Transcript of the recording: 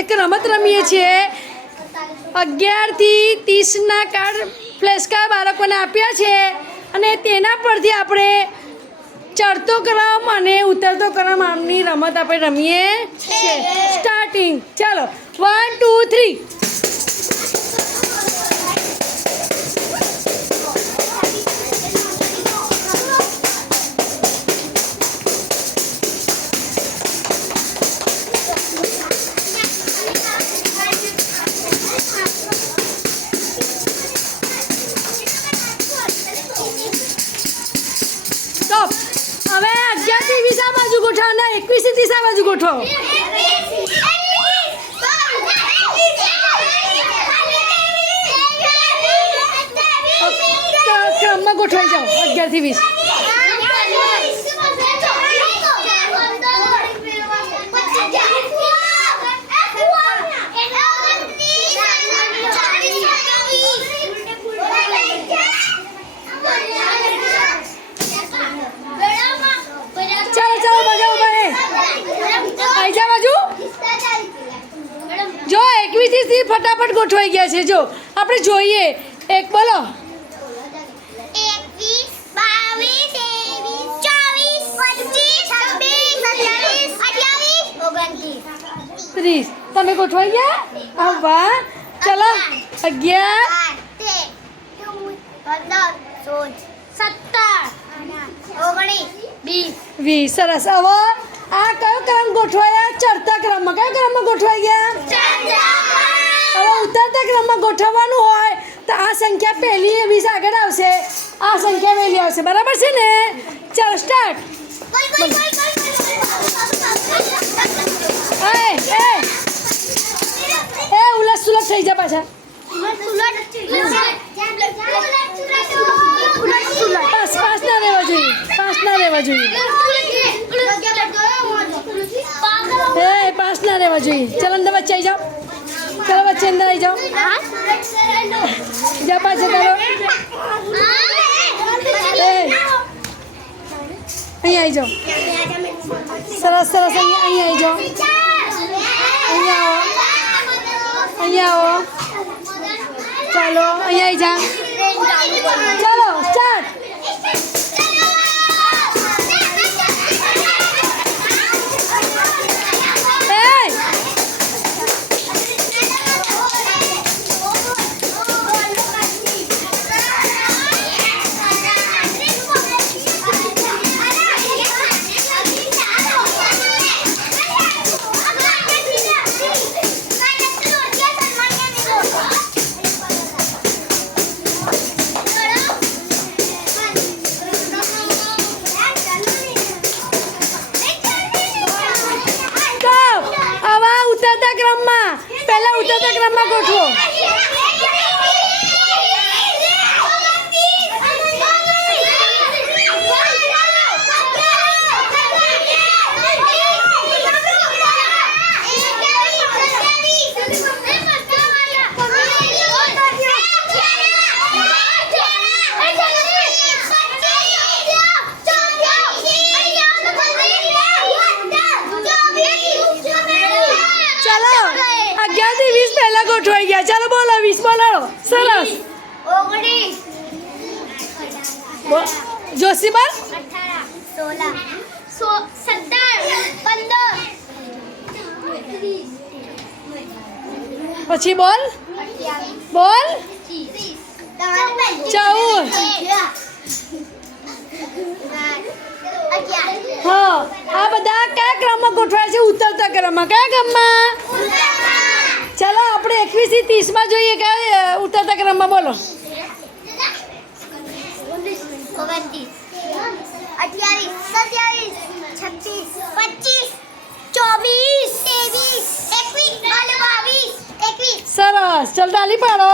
એક રમત રમીએ છીએ 11 થી 30ના કાર્ડ ફ્લેશ કાર્ડ બાળકોને આપ્યા છે અને તેના પરથી આપણે ચડતો ક્રમ અને ઉતરતો ક્રમ આમની રમત આપણે રમીએ છીએ સ્ટાર્ટિંગ ચાલો 1 2 3 હવે 11 થી 20 આ બાજુ ગોઠવો ને 21 થી 30 આ બાજુ ગોઠવો ક્રમમાં ગોઠવાઈ જાઓ 11 થી 20 જો 21 થી ફટાફટ ગોઠવાઈ ગયા છે જો આપણે જોઈએ એક બોલો 30 તમે ગોઠવાઈ ગયા હા વાહ ચલો 20 સરસ હવે આ કયો ક્રમ ગોઠવાયા ચડતા ક્રમમાં કયો ક્રમમાં ગોઠવાઈ ગયા હવે ઉતરતા ક્રમમાં ગોઠવવાનું હોય તો આ સંખ્યા પહેલી 20 આગળ આવશે આ સંખ્યા પહેલી આવશે બરાબર છે ને ચાલો સ્ટાર્ટ એ ઉલટ સુલટ થઈ જા પાછા પાંચ ના રહેવા જોઈએ એ 5 ના રહેવા જોઈએ ચલો અંદર વચ્ચે આવી જાઓ ચલો વચ્ચે અંદર આવી જાઓ જા પાછા કરો અહીં આવી જાઓ સરસ સરસ અહીં આવી જાઓ અહીંયા આવો ચાલો અહીંયા આવી જા ચલો સ્ટાર્ટ પહેલા ઉતરતા ક્રમમાં ગોઠવો પહેલા ગોઠવાઈ ગયા ચાલો બોલો 20 બોલો સરસ 19 જોશી બોલ 18 16 17 પછી બોલ 14 હા આ બધા કયા ક્રમમાં ગોઠવાય છે ઉતરતા ક્રમમાં કયા ક્રમમાં ચાલો આપણે 21 થી 30 માં જોઈએ કે ઉતરતા ક્રમમાં બોલો 29 28 27 26 24 25 23 24 21 સરસ ચાલ તાલી પાડો